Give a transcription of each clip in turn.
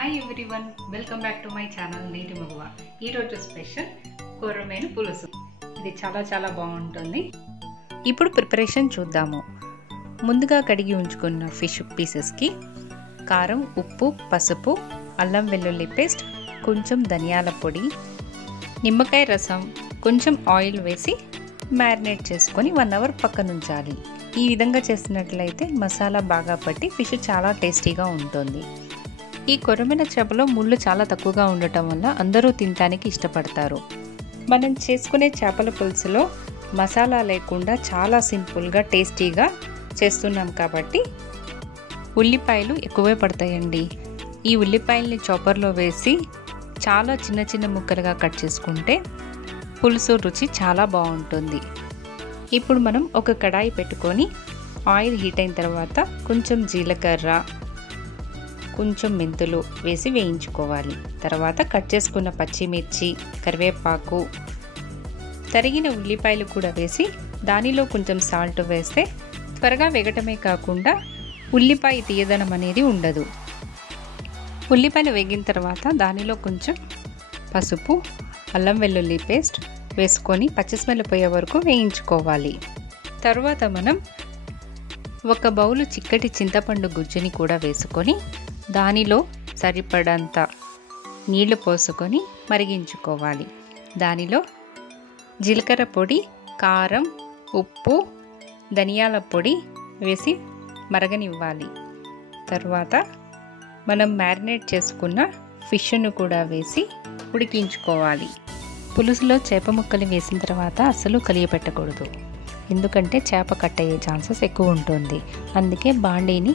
Hi everyone, welcome back to my channel నేటి మగువ. ఈరోజు special కొర్రమేను పులుసు. ఇది చాలా బాగుంటుంది. ఇప్పుడు ప్రిపరేషన్ చూద్దాము. ముందుగా కడిగి ఉంచుకున్న ఫిష్ పీసెస్కి కారం, ఉప్పు, పసుపు, అల్లం వెల్లుల్లి పేస్ట్, కొంచెం ధనియాల పొడి, నిమ్మకాయ రసం, కొంచెం ఆయిల్ వేసి మ్యారినేట్ చేసుకొని 1 అవర్ పక్కన ఉంచాలి. ఈ విధంగా చేసినట్లయితే మసాలా బాగా పట్టి ఫిష్ చాలా టేస్టీగా ఉంటుంది. ఈ కొర్రమేను చేపలో ముళ్ళు చాలా తక్కువగా ఉండటం వల్ల అందరూ తినడానికి ఇష్టపడతారు. మనం చేసుకునే చేపల పులుసులో మసాలా లేకుండా చాలా సింపుల్గా టేస్టీగా చేస్తున్నాం కాబట్టి ఉల్లిపాయలు ఎక్కువే పడతాయండి. ఈ ఉల్లిపాయల్ని చాపర్లో వేసి చాలా చిన్న ముక్కలుగా కట్ చేసుకుంటే పులుసు రుచి చాలా బాగుంటుంది. ఇప్పుడు మనం ఒక కడాయి పెట్టుకొని ఆయిల్ హీట్ అయిన తర్వాత కొంచెం జీలకర్ర, కొంచెం మెంతులు వేసి వేయించుకోవాలి. తర్వాత కట్ చేసుకున్న పచ్చిమిర్చి, కరివేపాకు, తరిగిన ఉల్లిపాయలు కూడా వేసి దానిలో కొంచెం సాల్ట్ వేస్తే త్వరగా వేగటమే కాకుండా ఉల్లిపాయ తీయదనం అనేది ఉండదు. ఉల్లిపాయలు వేగిన తర్వాత దానిలో కొంచెం పసుపు, అల్లం వెల్లుల్లి పేస్ట్ వేసుకొని పచ్చిస్మెల్ పోయే వరకు వేయించుకోవాలి. తర్వాత మనం ఒక బౌలు చిక్కటి చింతపండు గుజ్జుని కూడా వేసుకొని దానిలో సరిపడంత నీళ్లు పోసుకొని మరిగించుకోవాలి. దానిలో జీలకర్ర పొడి, కారం, ఉప్పు, ధనియాల పొడి వేసి మరగనివ్వాలి. తర్వాత మనం మ్యారినేట్ చేసుకున్న ఫిష్ను కూడా వేసి ఉడికించుకోవాలి. పులుసులో చేప ముక్కలు వేసిన తర్వాత అస్సలు కలియపెట్టకూడదు, ఎందుకంటే చేప కట్ అయ్యే ఛాన్సెస్ ఎక్కువ ఉంటుంది. అందుకే బాండీని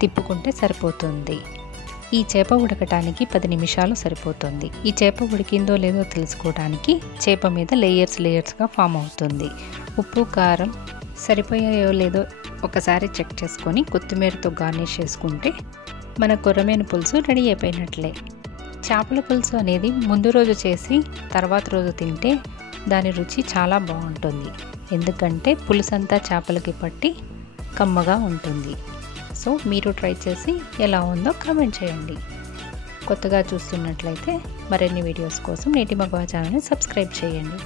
తిప్పుకుంటే సరిపోతుంది. ఈ చేప ఉడకటానికి 10 నిమిషాలు సరిపోతుంది. ఈ చేప ఉడికిందో లేదో తెలుసుకోవడానికి చేప మీద లేయర్స్గా ఫామ్ అవుతుంది. ఉప్పు, కారం సరిపోయాయో లేదో ఒకసారి చెక్ చేసుకొని కొత్తిమీరతో గార్నిష్ చేసుకుంటే మన కొర్రమేను పులుసు రెడీ అయిపోయినట్లే. చేపల పులుసు అనేది ముందు రోజు చేసి తర్వాత రోజు తింటే దాని రుచి చాలా బాగుంటుంది. ఎందుకంటే పులుసు అంతా చేపలకి పట్టి కమ్మగా ఉంటుంది. సో మీరు ట్రై చేసి ఎలా ఉందో కామెంట్ చేయండి. కొత్తగా చూస్తున్నట్లయితే మరిన్ని వీడియోస్ కోసం నేటి మగువ ఛానల్ని సబ్స్క్రైబ్ చేయండి.